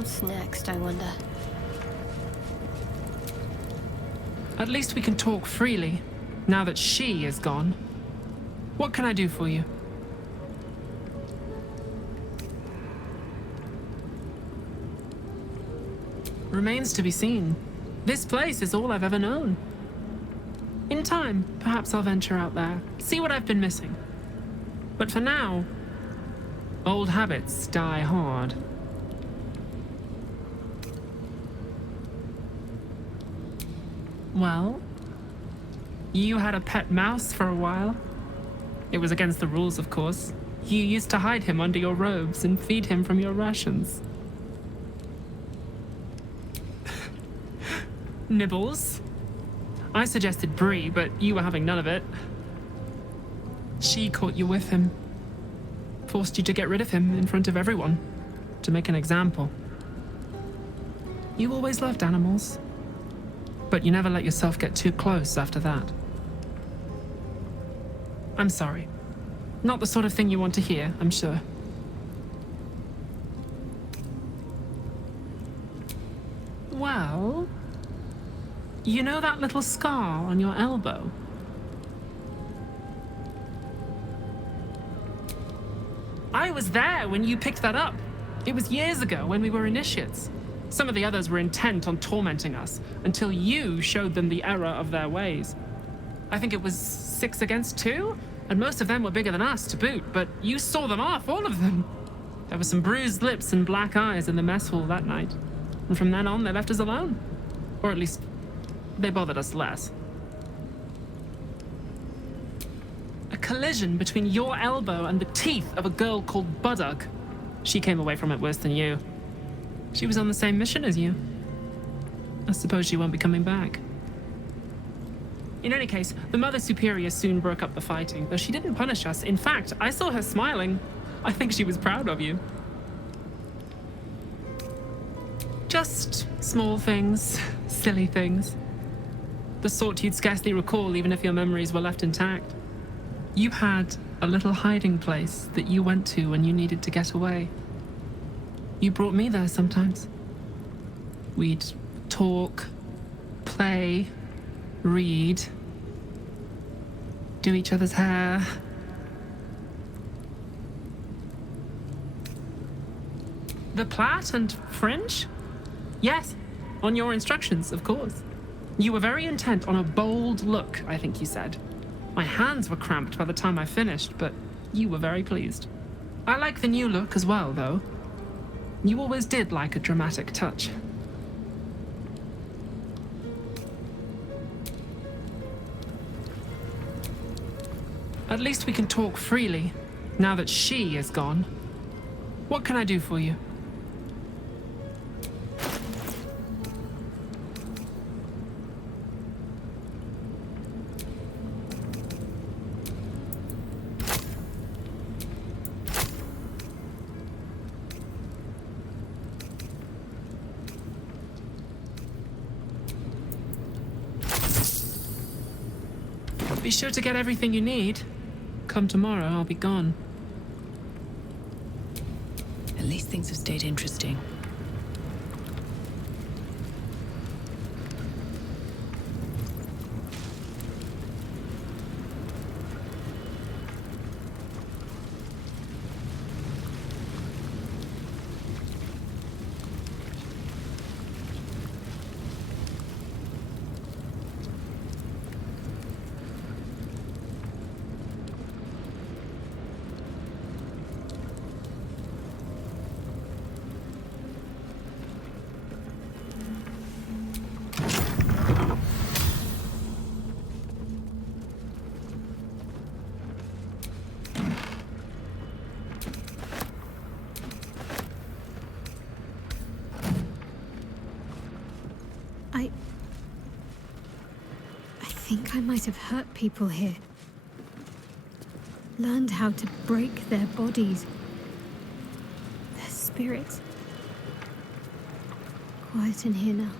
What's next, I wonder? At least we can talk freely, now that she is gone. What can I do for you? Remains to be seen. This place is all I've ever known. In time, perhaps I'll venture out there, see what I've been missing. But for now, old habits die hard. Well, you had a pet mouse for a while. It was against the rules, of course. You used to hide him under your robes and feed him from your rations. Nibbles. I suggested Brie, but you were having none of it. She caught you with him. Forced you to get rid of him in front of everyone. To make an example. You always loved animals. But you never let yourself get too close after that. I'm sorry. Not the sort of thing you want to hear, I'm sure. Well... You know that little scar on your elbow? I was there when you picked that up. It was years ago when we were initiates. Some of the others were intent on tormenting us until you showed them the error of their ways. I think it was 6 against 2, and most of them were bigger than us to boot, but you saw them off, all of them. There were some bruised lips and black eyes in the mess hall that night, and from then on they left us alone. Or at least, they bothered us less. A collision between your elbow and the teeth of a girl called Budug. She came away from it worse than you. She was on the same mission as you. I suppose she won't be coming back. In any case, the Mother Superior soon broke up the fighting, though she didn't punish us. In fact, I saw her smiling. I think she was proud of you. Just small things, silly things. The sort you'd scarcely recall even if your memories were left intact. You had a little hiding place that you went to when you needed to get away. You brought me there sometimes. We'd talk, play, read, do each other's hair. The plait and fringe? Yes, on your instructions, of course. You were very intent on a bold look, I think you said. My hands were cramped by the time I finished, but you were very pleased. I like the new look as well, though. You always did like a dramatic touch. At least we can talk freely, now that she is gone. What can I do for you? Be sure to get everything you need. Come tomorrow, I'll be gone. At least things have stayed interesting. I think I might have hurt people here. Learned how to break their bodies, their spirits. Quiet in here now.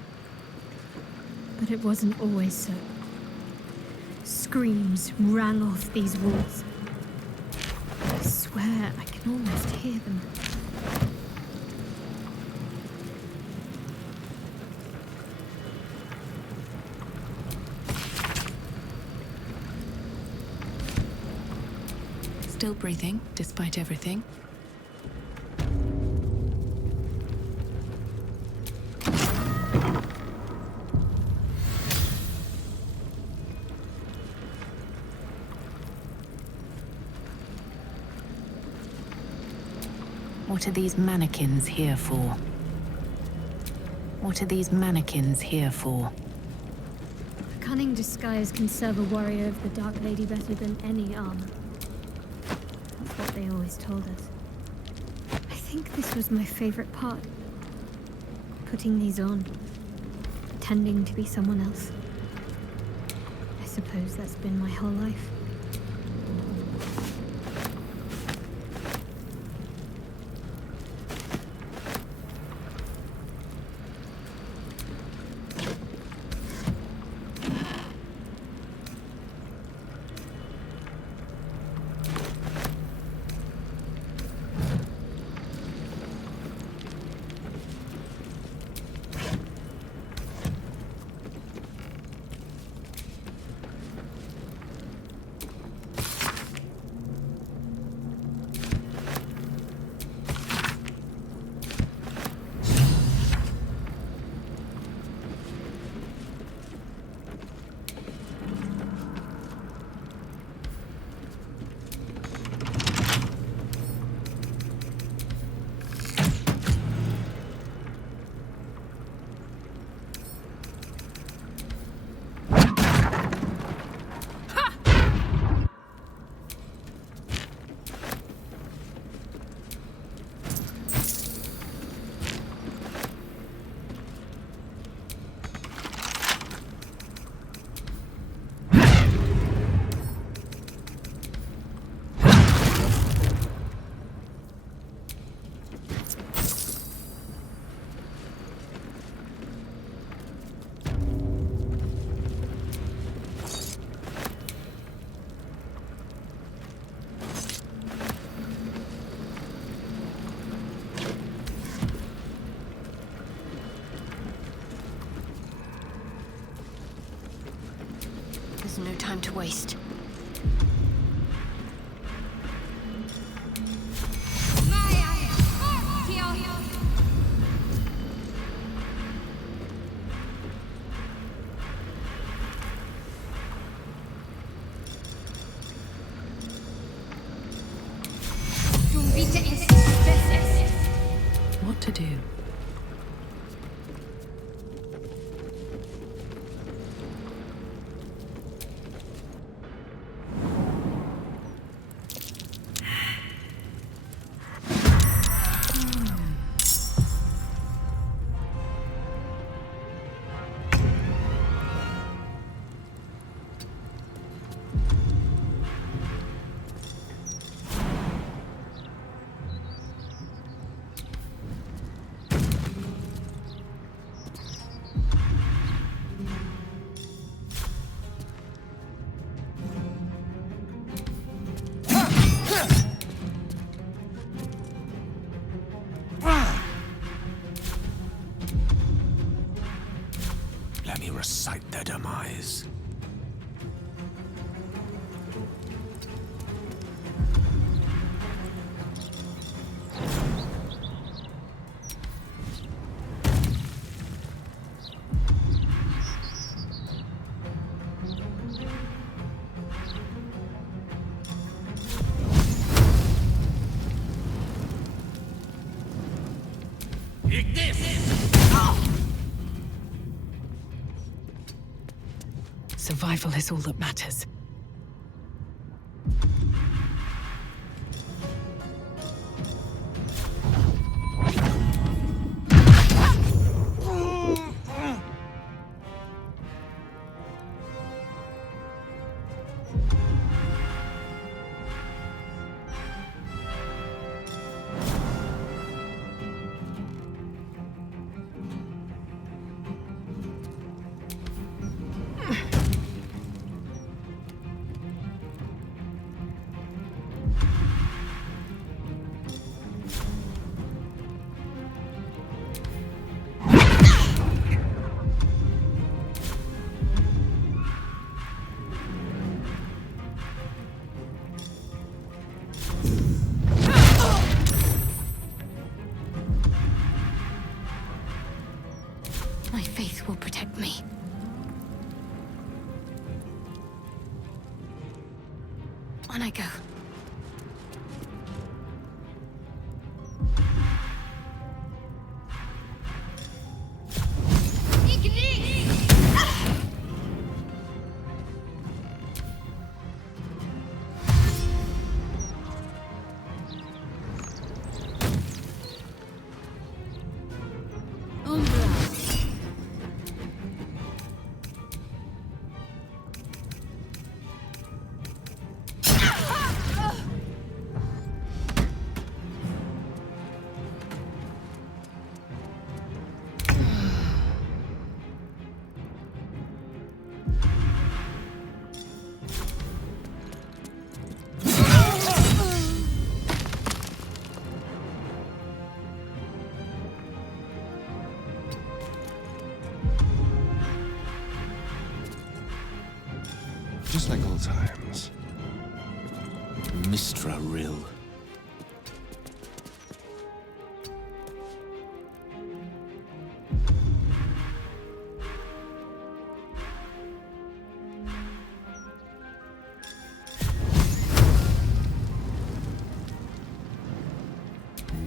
But it wasn't always so. Screams rang off these walls. I swear I can almost hear them. Still breathing, despite everything. What are these mannequins here for? What are these mannequins here for? A cunning disguise can serve a warrior of the Dark Lady better than any armor. That's what they always told us. I think this was my favorite part. Putting these on. Pretending to be someone else. I suppose that's been my whole life. No time to waste. What to do? Let me recite their demise. Survival is all that matters. truth will protect me. On I go. Just like old times. Mistra Rill.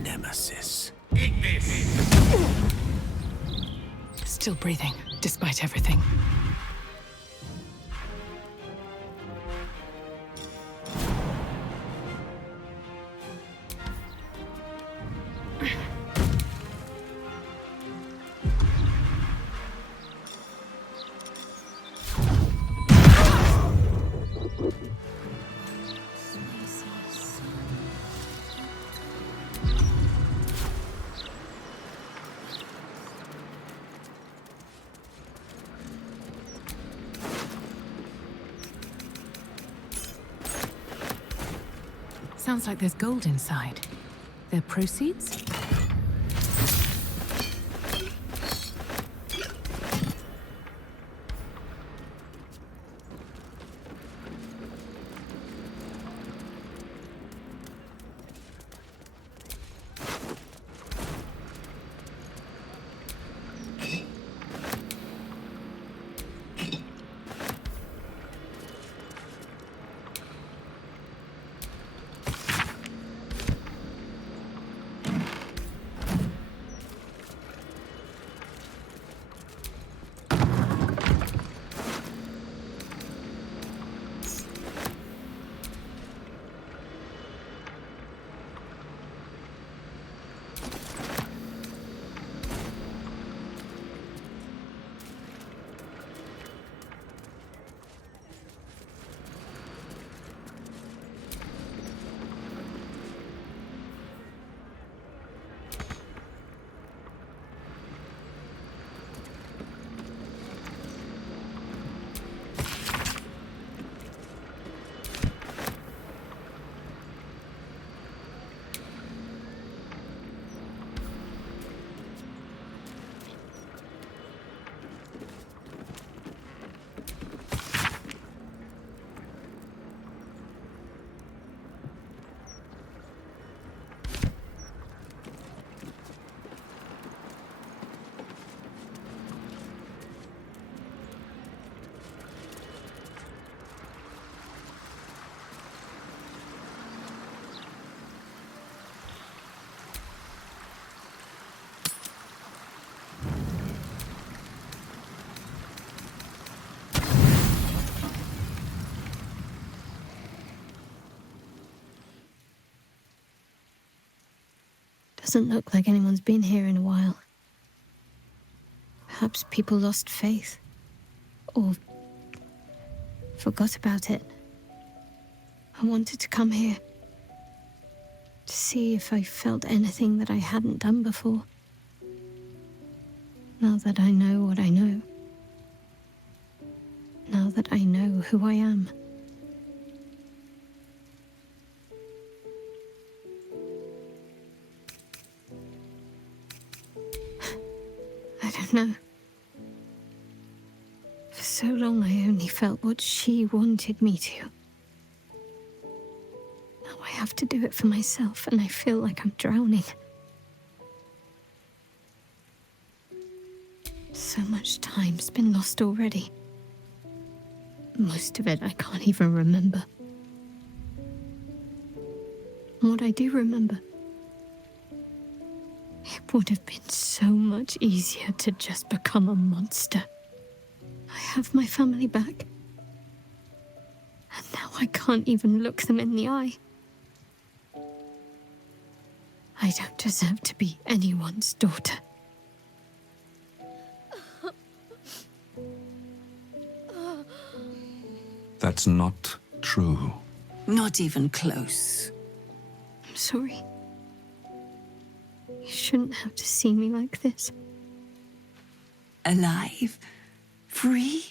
Nemesis. Still breathing, despite everything. Sounds like there's gold inside. Their proceeds? Doesn't look like anyone's been here in a while. Perhaps people lost faith. Or forgot about it. I wanted to come here. To see if I felt anything that I hadn't done before. Now that I know what I know. Now that I know who I am. I don't know. For so long I only felt what she wanted me to. Now I have to do it for myself and I feel like I'm drowning. So much time's been lost already. Most of it I can't even remember. And what I do remember, it would have been so much easier to just become a monster. I have my family back. And now I can't even look them in the eye. I don't deserve to be anyone's daughter. That's not true. Not even close. I'm sorry. You shouldn't have to see me like this. Alive, free,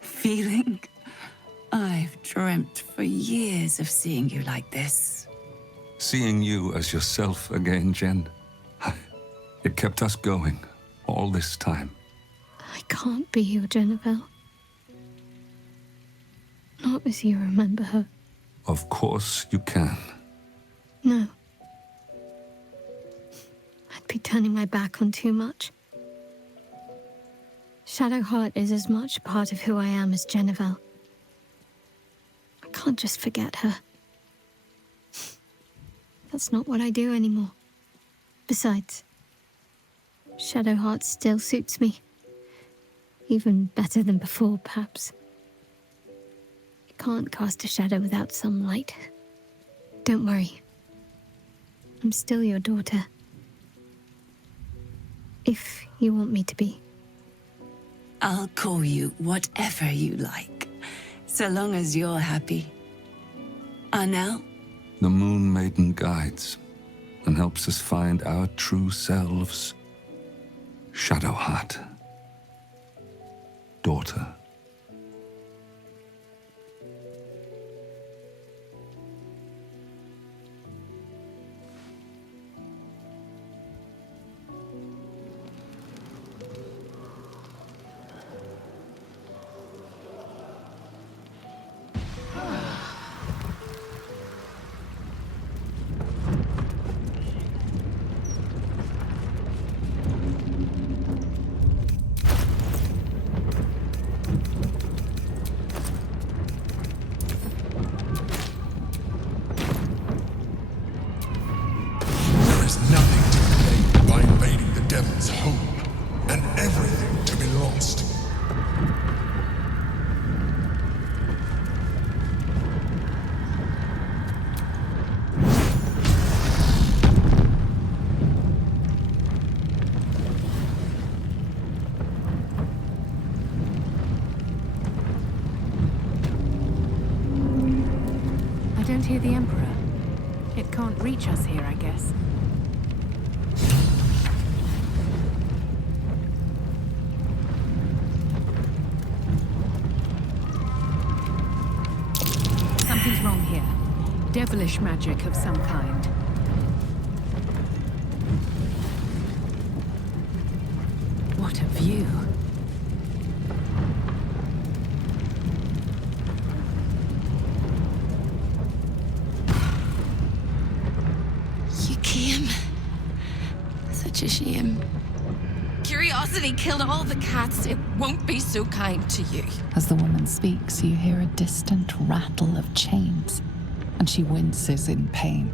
feeling. I've dreamt for years of seeing you like this. Seeing you as yourself again, Jen. It kept us going all this time. I can't be your Jennifer. Not as you remember her. Of course you can. No. I'd be turning my back on too much. Shadowheart is as much a part of who I am as Jennifer. I can't just forget her. That's not what I do anymore. Besides, Shadowheart still suits me. Even better than before, perhaps. You can't cast a shadow without some light. Don't worry. I'm still your daughter. If you want me to be. I'll call you whatever you like, so long as you're happy. Anel? The Moon Maiden guides and helps us find our true selves. Shadowheart. Daughter. There is nothing to be gained by invading the devil's home, and everything to be lost. I don't hear the Emperor. It can't reach us here, I guess. Something's wrong here. Devilish magic of some kind. What a view. You came. Such a shame. Curiosity killed all the cats. It won't be so kind to you. As the woman speaks, you hear a distant rattle of chains, and she winces in pain.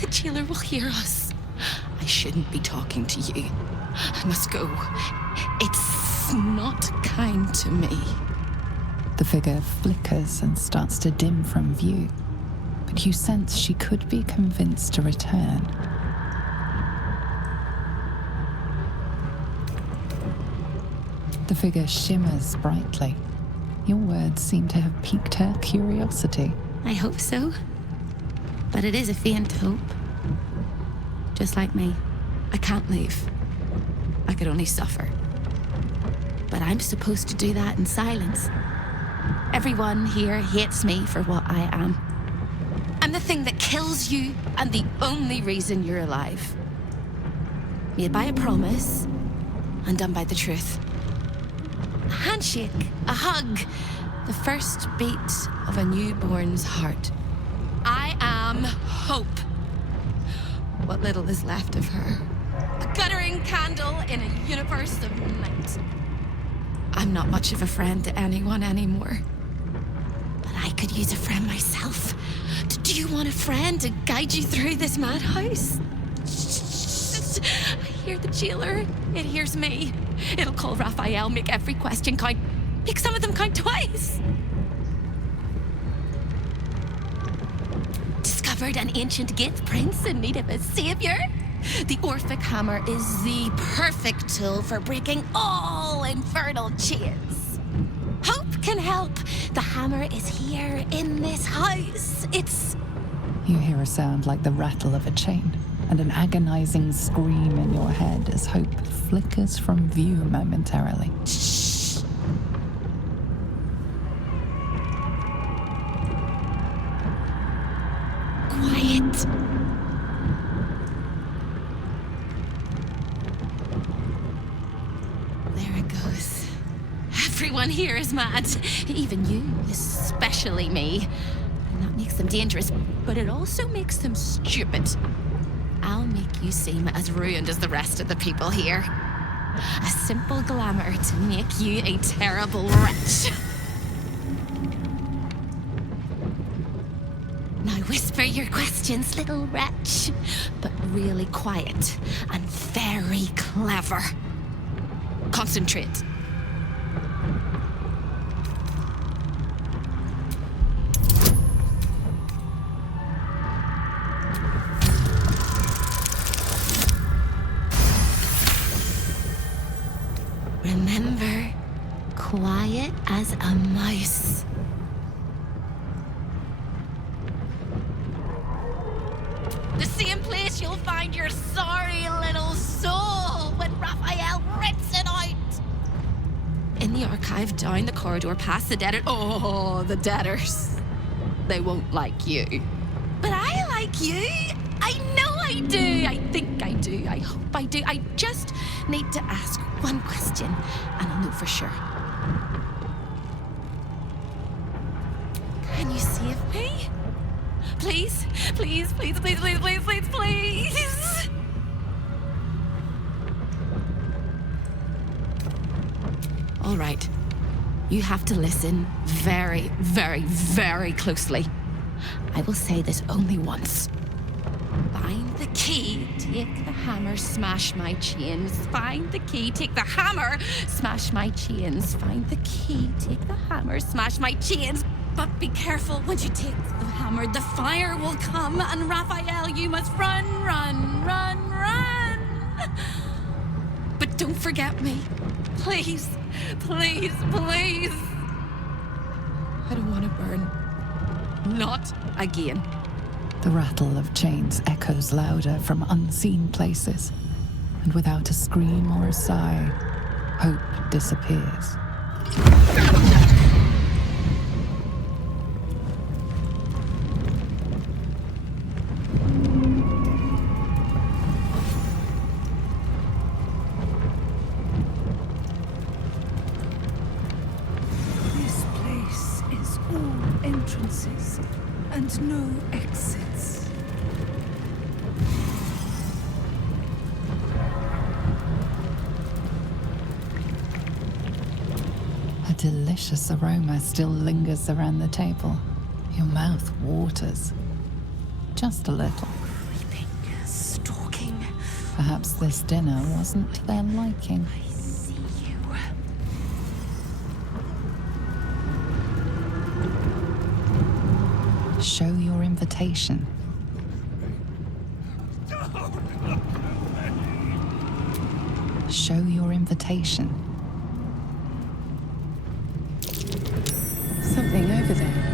The jailer will hear us. I shouldn't be talking to you. I must go. It's not kind to me. The figure flickers and starts to dim from view, but you sense she could be convinced to return. The figure shimmers brightly. Your words seem to have piqued her curiosity. I hope so. But it is a faint hope. Just like me. I can't leave. I could only suffer. But I'm supposed to do that in silence. Everyone here hates me for what I am. I'm the thing that kills you and the only reason you're alive. Made by a promise and done by the truth. A handshake, a hug, the first beat of a newborn's heart. I am hope. What little is left of her. A guttering candle in a universe of night. I'm not much of a friend to anyone anymore. But I could use a friend myself. Do you want a friend to guide you through this madhouse? I hear the jailer. It hears me. It'll call Raphael, make every question count. Make some of them count twice. Discovered an ancient gift prince in need of a savior. The Orphic Hammer is the perfect tool for breaking all infernal chains. Hope can help. The hammer is here in this house. It's... You hear a sound like the rattle of a chain, and an agonizing scream in your head as hope flickers from view momentarily. Shh. Quiet. There it goes. Everyone here is mad. Even you, especially me. And that makes them dangerous, but it also makes them stupid. I'll make you seem as ruined as the rest of the people here. A simple glamour to make you a terrible wretch. Now whisper your questions, little wretch, but really quiet and very clever. Concentrate. Remember, quiet as a mouse. The same place you'll find your sorry little soul when Raphael rips it out. In the archive, down the corridor, past the debtor. Oh, the debtors. They won't like you. But I like you. I know I do. I think I do. I hope I do. I just need to ask one question, and I'll know for sure. Can you save me? Please? Please, please, please, please, please, please, please. All right. You have to listen very, very, very closely. I will say this only once. Find the key, take the hammer, smash my chains. Find the key, take the hammer, smash my chains. Find the key, take the hammer, smash my chains. But be careful, when you take the hammer, the fire will come, and Raphael, you must run, run, run, run. But don't forget me. Please, please, please. I don't want to burn. Not again. The rattle of chains echoes louder from unseen places, and without a scream or a sigh, hope disappears. This place is all entrances and no exits. A delicious aroma still lingers around the table. Your mouth waters. Just a little. Creeping, stalking. Perhaps this dinner wasn't to their liking. I see you. Show your invitation. Show your invitation. Something over there.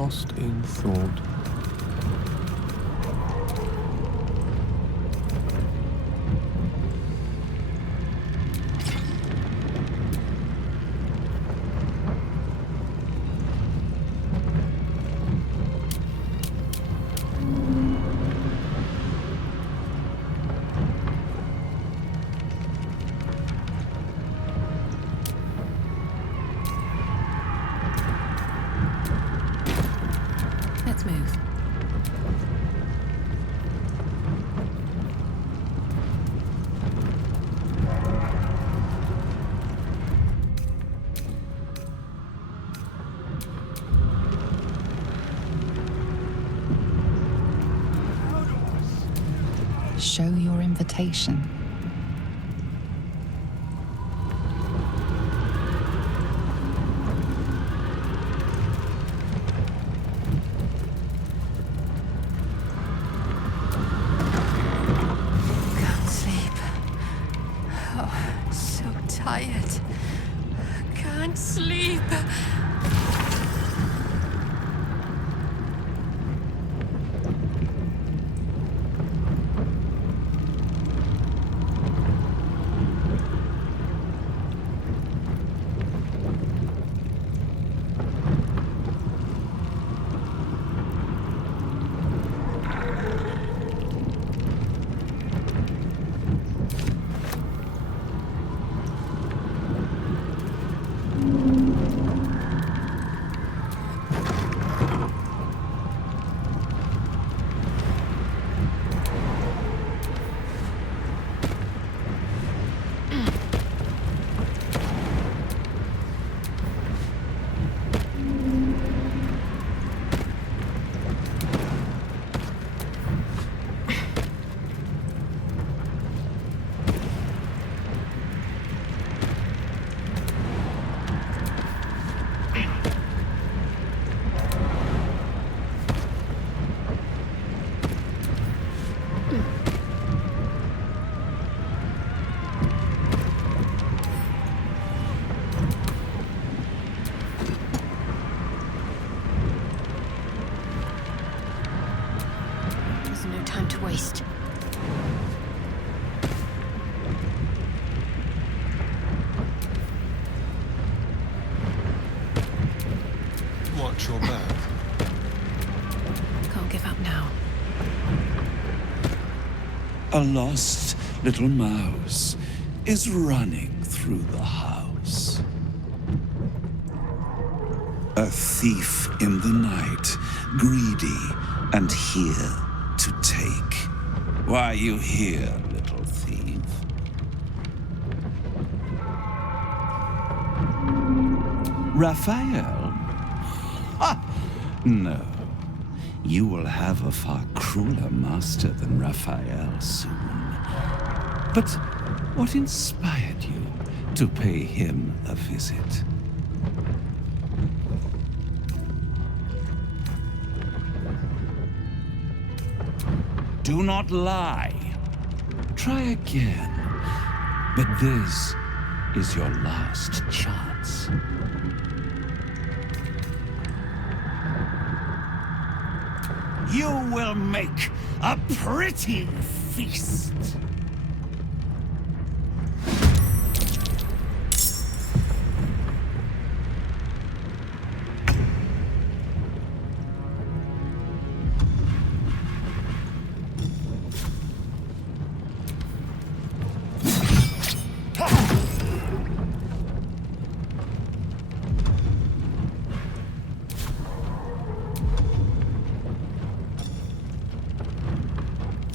lost in thought. Let's move. Show your invitation. Can't sleep. Oh, so tired. Can't sleep. There's no time to waste. Watch your back. Can't give up now. A lost little mouse is running through the house. A thief in the night, greedy and here to take. Why are you here, little thief? Raphael? Ha! No. You will have a far crueler master than Raphael soon. But what inspired you to pay him a visit? Do not lie. Try again. But this is your last chance. You will make a pretty feast.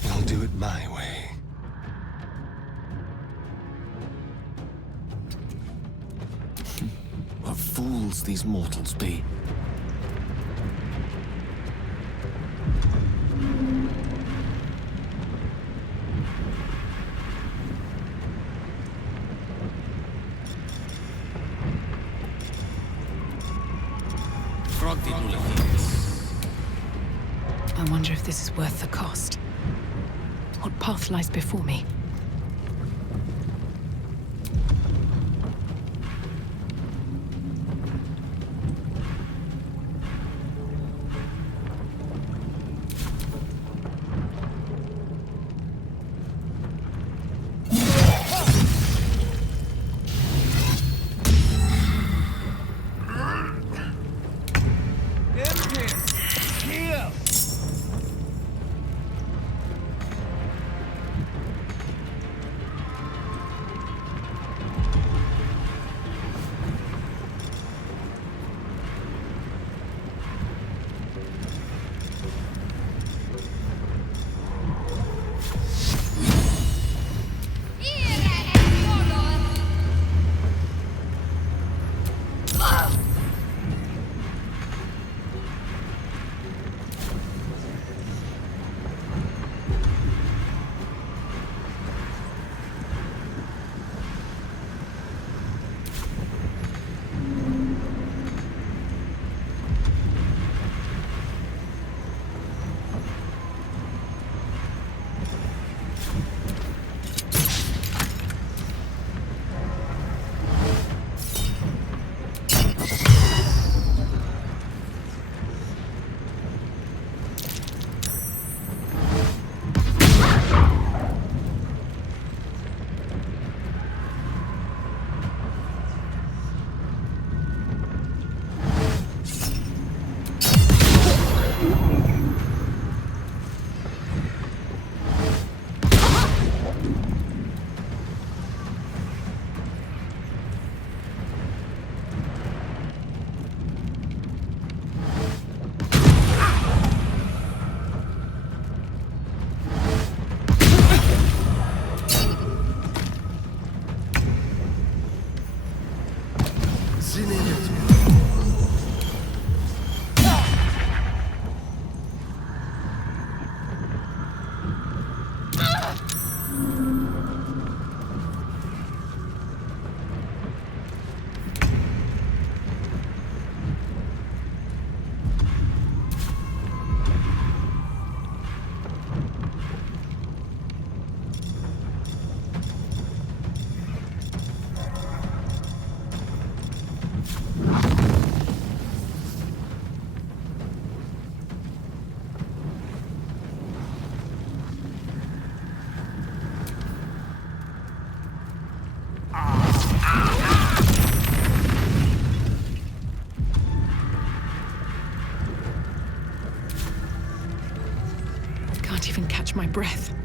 I'll do it my way. What fools these mortals be. I wonder if this is worth the cost. What path lies before me? breath.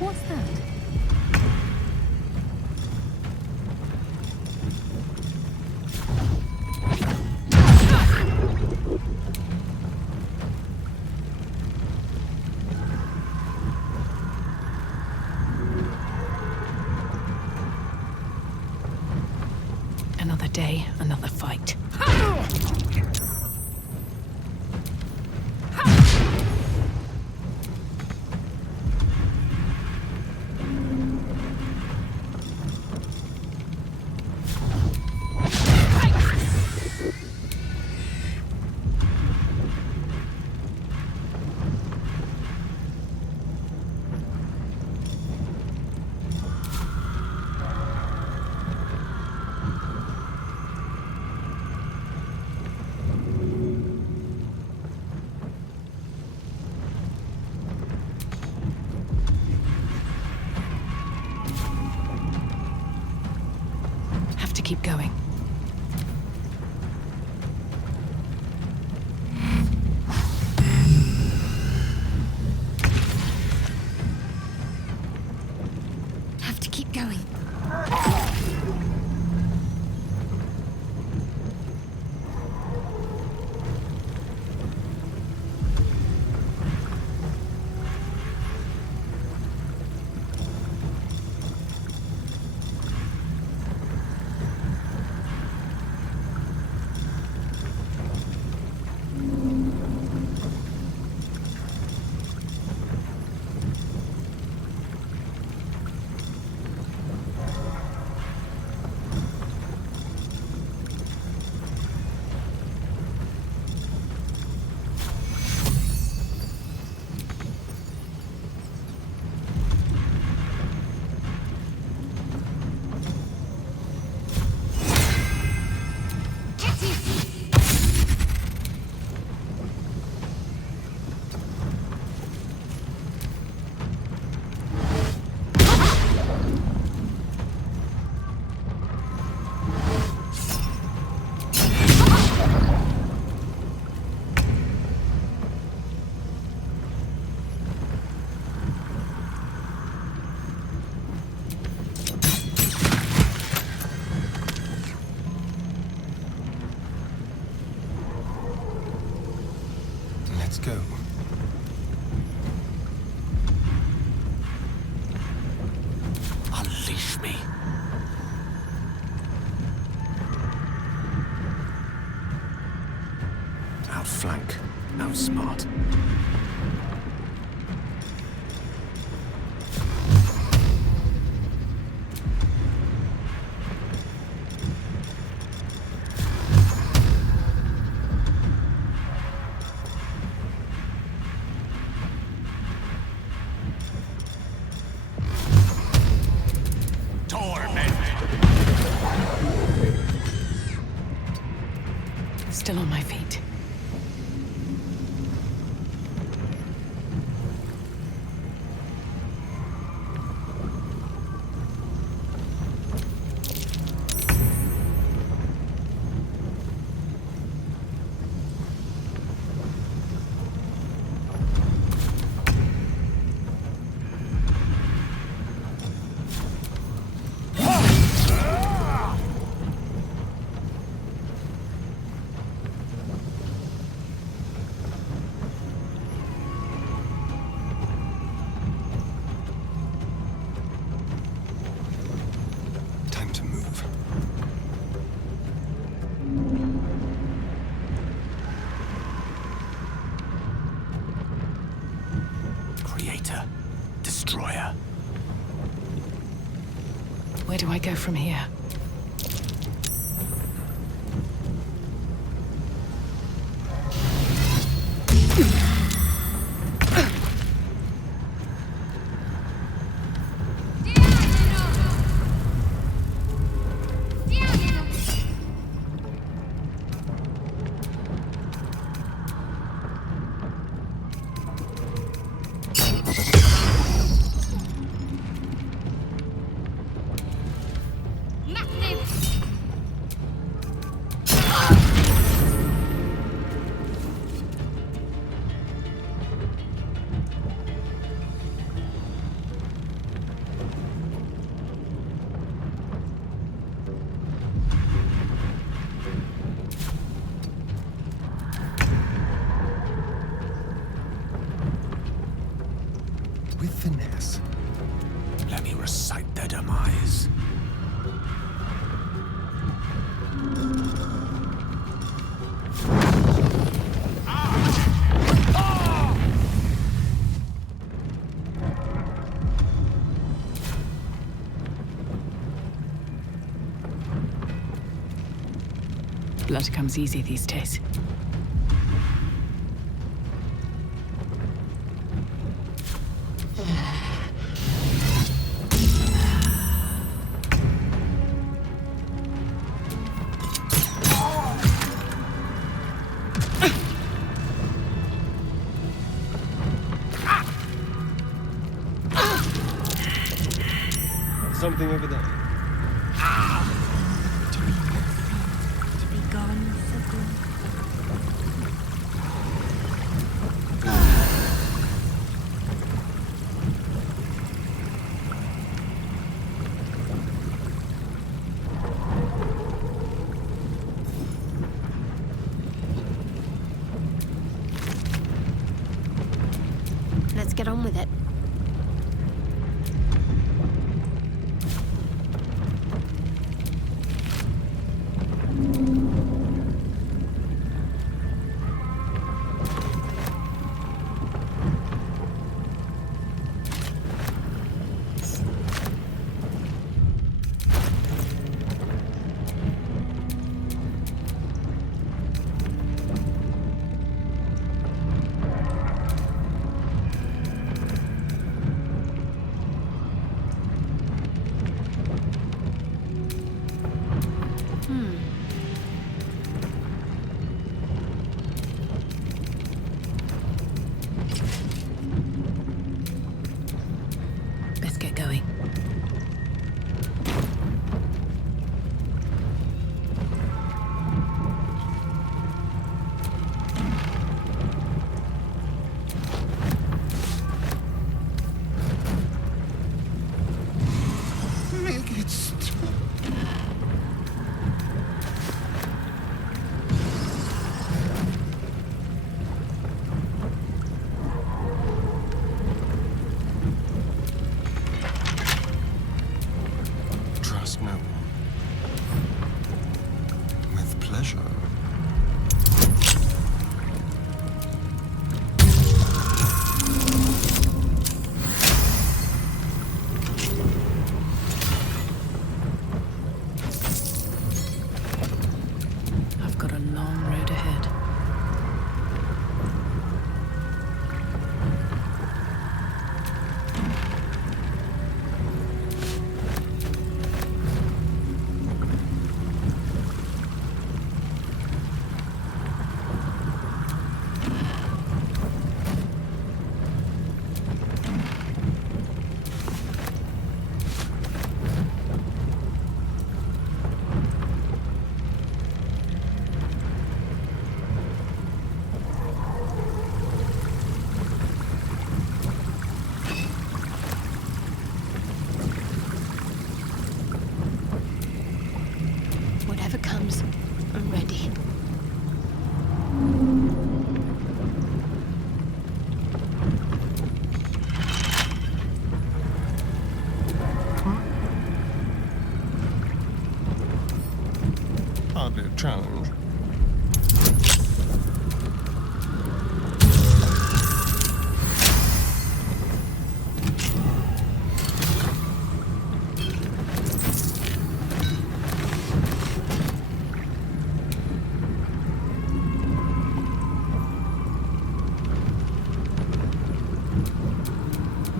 What's that? Another day, another fight. Have to keep going. Have to keep going. still on my feet. Destroyer. Where do I go from here? With finesse. Let me recite their demise. Blood comes easy these days. Something over there. To be gone for good. Let's get on with it. change.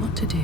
What to do?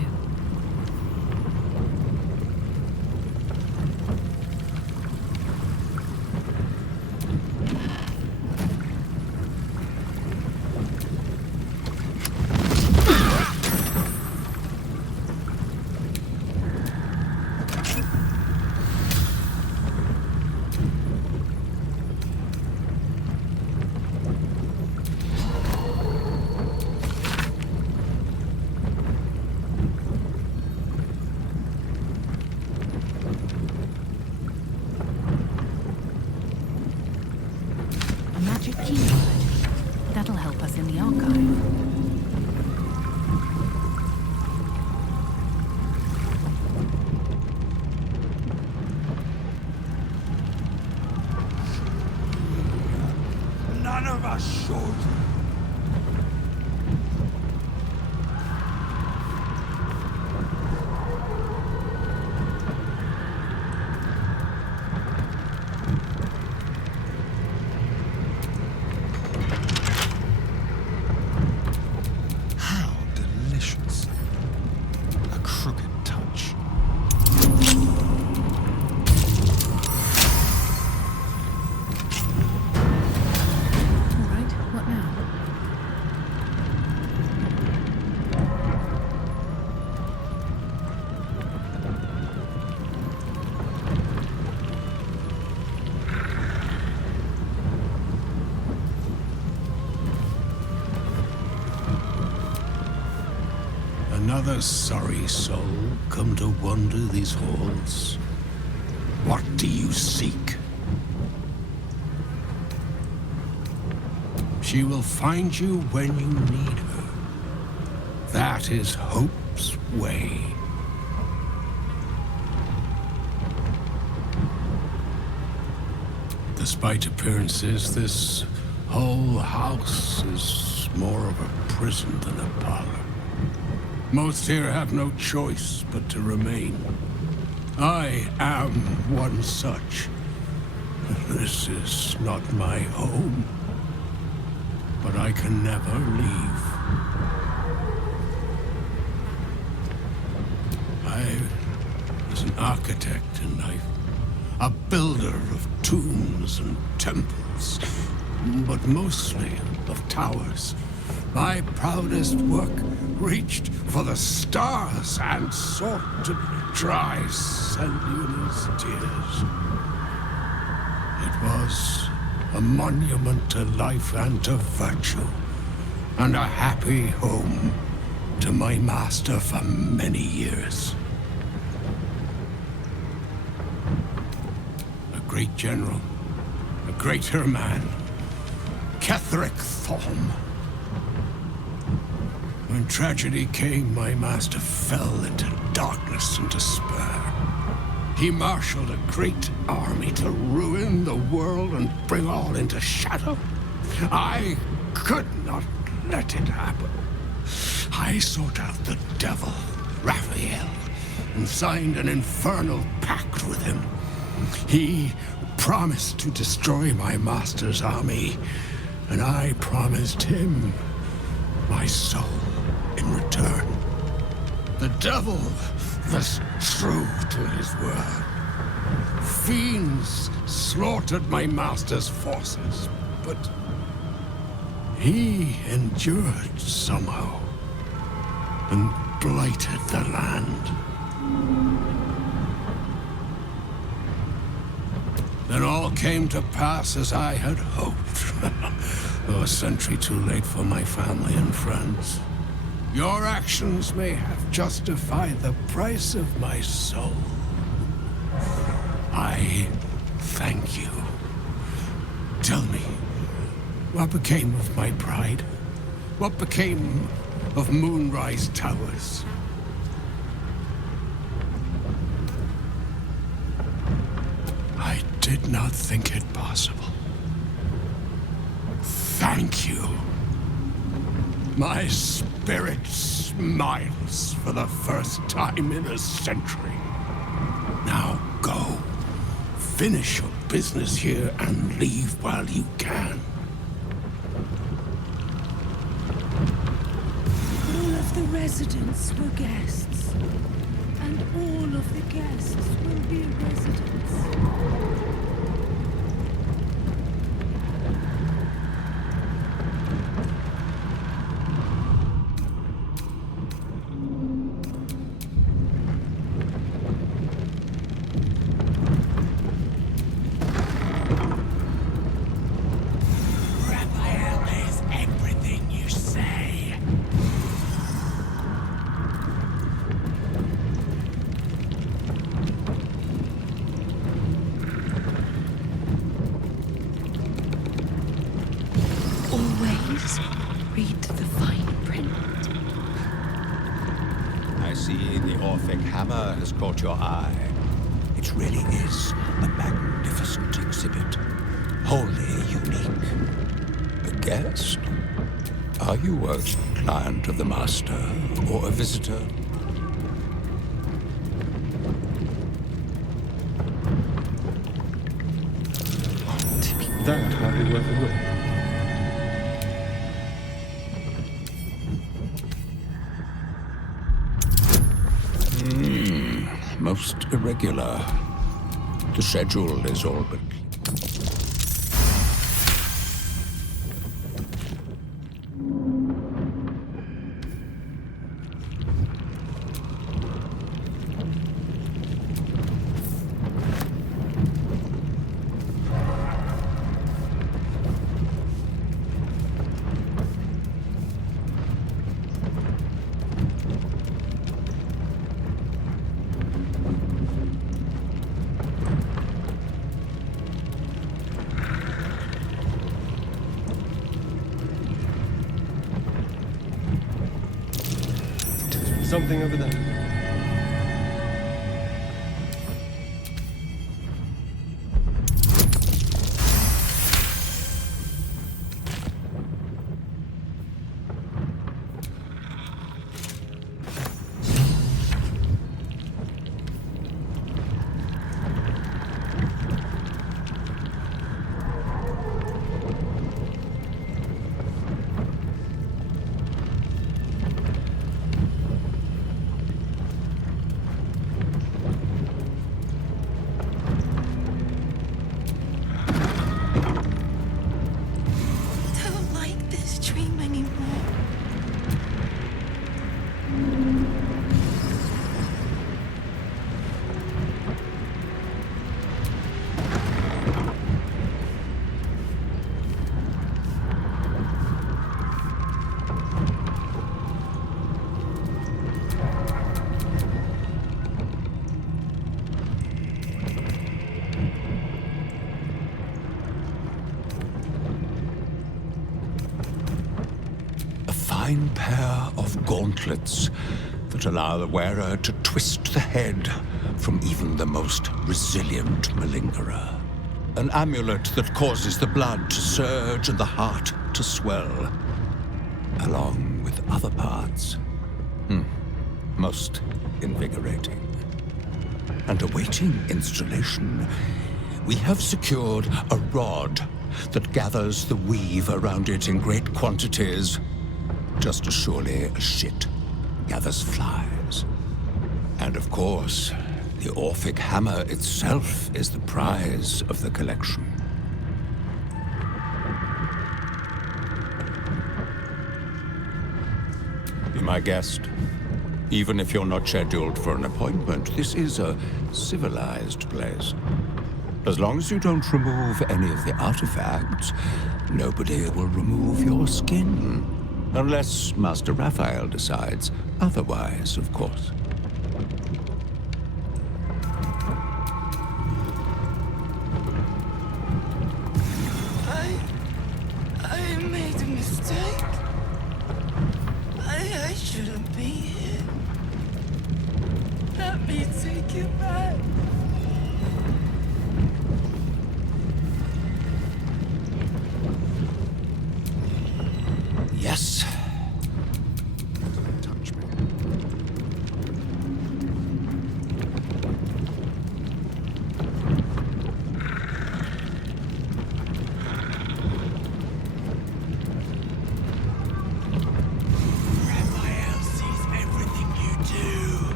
A magic keyword. That'll help us in the archive. None of us should. How delicious. A crooked touch. All right, what now? Another sorry soul come to wander these halls. What do you seek? She will find you when you need her. That is Hope's way. Despite appearances, this whole house is more of a prison than a parlor. Most here have no choice but to remain. I am one such. This is not my home, but I can never leave. I was an architect in life, a builder of tombs and temples, but mostly of towers. My proudest work reached for the stars and sought to dry Selûne's tears. It was a monument to life and to virtue, and a happy home to my master for many years. A great general, a greater man, Ketheric Thorm. When tragedy came, my master fell into darkness and despair. He marshaled a great army to ruin the world and bring all into shadow. I could not let it happen. I sought out the devil, Raphael, and signed an infernal pact with him. He promised to destroy my master's army, and I promised him my soul in return. The devil was true to his word. Fiends slaughtered my master's forces, but he endured somehow and blighted the land. Then all came to pass as I had hoped, though a century too late for my family and friends. Your actions may have justified the price of my soul. I thank you. Tell me, what became of my pride? What became of Moonrise Towers? I did not think it possible. Thank you. My spirit smiles for the first time in a century. Now go. Finish your business here and leave while you can. All of the residents were guests, and all of the guests will be residents. Raphael is everything you say. Always read the fine print. I see the Orphic Hammer has caught your eye. It really is a magnificent exhibit. Wholly unique. A guest? Are you a client of the Master or a visitor? That hardly worth a look. Most irregular. The schedule is all but... Something over there. I don't like this dream anymore. A fine pair of gauntlets that allow the wearer to twist the head from even the most resilient malingerer. An amulet that causes the blood to surge and the heart to swell, along with other parts. Most invigorating. And awaiting installation, we have secured a rod that gathers the weave around it in great quantities, just as surely as shit gathers flies. And of course, the Orphic Hammer itself is the prize of the collection. Be my guest. Even if you're not scheduled for an appointment, this is a civilized place. As long as you don't remove any of the artifacts, nobody will remove your skin. Unless Master Raphael decides otherwise, of course. I made a mistake. I shouldn't be here. Let me take you back.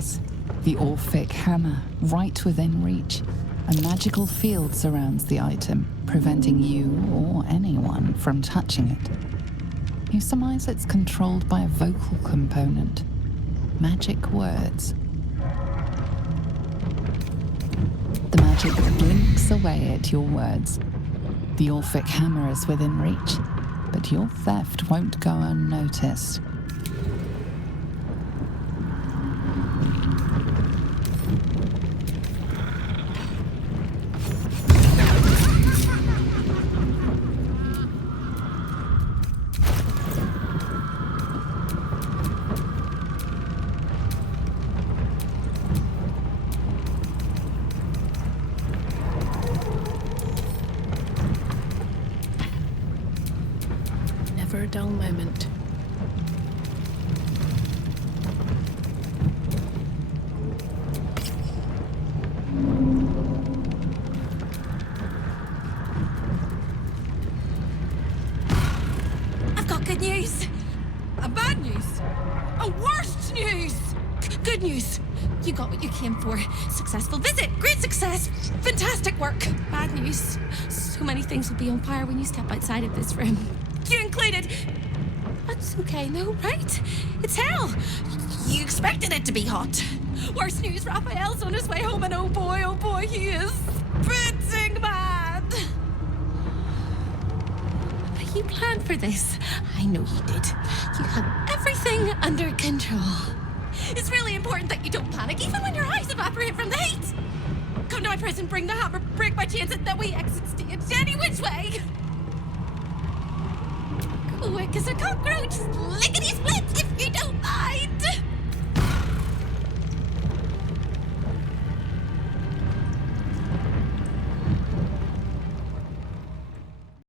is. The Orphic Hammer, right within reach. A magical field surrounds the item, preventing you or anyone from touching it. You surmise it's controlled by a vocal component. Magic words. The magic blinks away at your words. The Orphic Hammer is within reach, but your theft won't go unnoticed. Never a dull moment. I've got good news. Bad news. Worst news. Good news. You got what you came for. Successful visit. Great success. Fantastic work. Bad news. So many things will be on fire when you step outside of this room. You included. That's okay, no, right? It's hell. You expected it to be hot. Worst news, Raphael's on his way home, and oh boy, he is spitting mad. You planned for this. I know you did. You have everything under control. It's really important that you don't panic, even when your eyes evaporate from the heat. Come to my prison, bring the hammer, break my chains, and then we exit stage any which way. Quick as a cockroach, lick